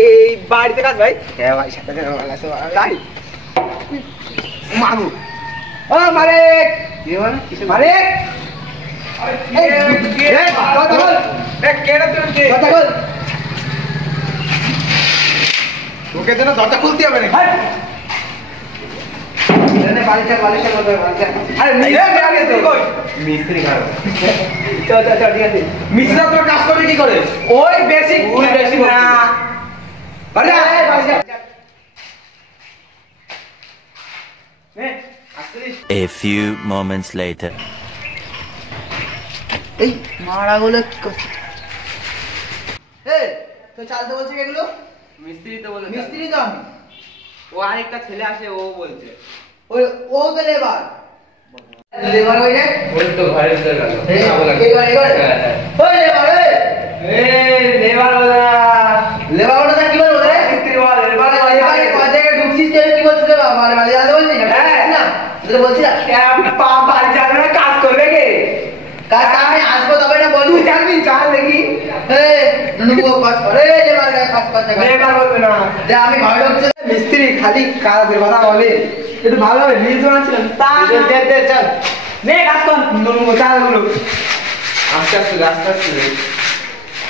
এই বাড়িতে কাজ ভাই হ্যাঁ ভাই সাথে ভালো আছে তাই মারু ও মালিক কি মানে কিসে মালিক তোকে যেন দরজা খুলতে হবে না মিস্ত্রি ঘর ঠিক আছে মিস্ত্রি তোর কাজ করবে কি করে ওই বেসিক না A few moments later. এই মারাগুলো কি করছে? এই তো চালতে বলছে এগুলো? মিস্ত্রি তো বলে মিস্ত্রি তো আমি। ও আরেকটা ছেলে আসে ও বলছে ওই ও তো লেবার। লেবার ওই রে? ওই তো ঘরে ভিতরে গেল এবার ওই লেবার এই লেবার ওরা লেবার ওটা কি বল রে? মিস্ত্রি বল লেবার লেবার কয় জায়গায় ঢুকছিস তুই কি বলছিস রে বাবা? মানে বাড়ি যাতে বলছিস না? হ্যাঁ। না তুই তো বলছিস না পা বাড়ি যাবে না কাজ করবে কে কাজ আমি আসবো তবে না বল তুই জানবি চাল দেখি এই নুনু কাজ করে লেবার কাজ করতে লেবার বলবে না যে আমি ঘরে ঢুকছি মিস্ত্রি খালি কাজের কথা বলে একটু ভালো হবে রিলস বানাচ্ছিলাম তা দে চল নে কাজ কর নুনু চাল গুলো আস্তে আস্তে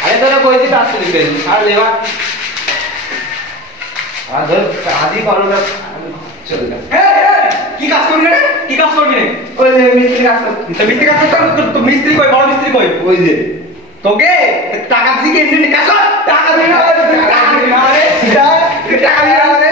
আরে তোরা কইছি তো আসতে দিতে আর লেবার আর ধর আদি করো না চল না কি কাজ করবি রে কি কাজ করবি রে ওই যে মিস্ত্রি কাজ কর তো মিস্ত্রি কাজ করতে তো মিস্ত্রি কই বড় মিস্ত্রি কই ওই যে তোকে টাকা দিকে এমনি কাজ কর টাকা দিই না টাকা দিই না রে টাকা দিই না রে